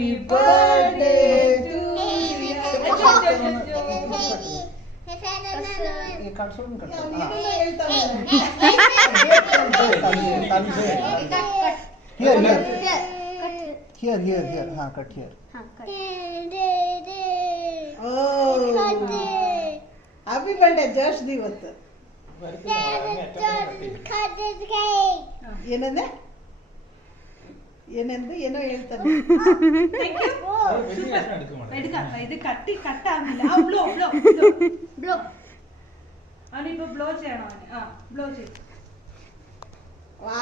Happy birthday to you. ये card सोडून कर here हाँ cut here happy birthday just ಇವತ್ತು ಏನಂದೆ ಏನೆಂದು ಏನೋ ಹೇಳ್ತಾನೆ ഇത് കട്ടി കട്ടാമില്ല ബ്ലോ ബ്ലോ ബ്ലോ അവനിപ്പോ ബ്ലോ ചെയ്യണോ ആ ബ്ലോ ചെയ്യും ವಾ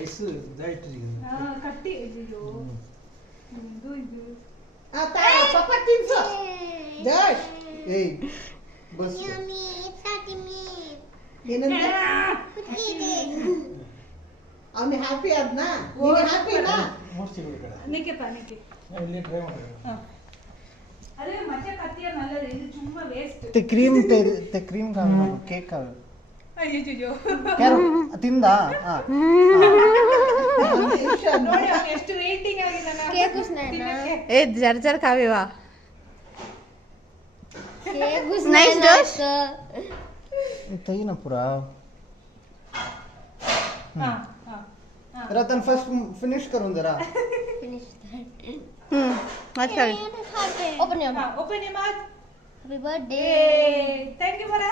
ऐसे जाइट കട്ടി അയ്യോ ಇದು ಪಪ್ಪ ತಿನ್ಸು ಜಸ್ಟ್ ಏಯ್ ಬಸ್ ಏನಂತ ಅವನು ಹ್ಯಾಪಿ ಆದ್ನಾ ನೀನು ಹ್ಯಾಪಿನಾ ಮೋಸ್ಟ್ಲಿ ಬಿಡ್ಬೇಡ ನಿಕ್ಕೆಪ್ಪ ನಿಕ್ಕೆ ಇಲ್ಲಿ ಟ್ರೈ ಮಾಡು ಅದೇ ಮತ್ತೆ ಕತ್ತಿಯ ನಲ್ಲದು ಇದು ತುಂಬಾ ವೇಸ್ಟ್ ते क्रीम खावे केक खावे ಅಯ್ಯೋ ಯಾರು ತಿಂದಾ ಹಾ ನೋಡಿ ಅವನು ಎಷ್ಟು ವೇಟಿಂಗ್ ಆಗಿದಾನ ಕೇಕ್ ಉಸ್ನಾನ ए जर जर खावे वा ಕೇಕ್ Nice, Josh. तई ना पूरा ಹಾ ಹಾ रतन फर्स्ट फिनिश करून जरा ಫಿನಿಶ್ मत खावे open your open your mouth happy birthday thank you ಬರ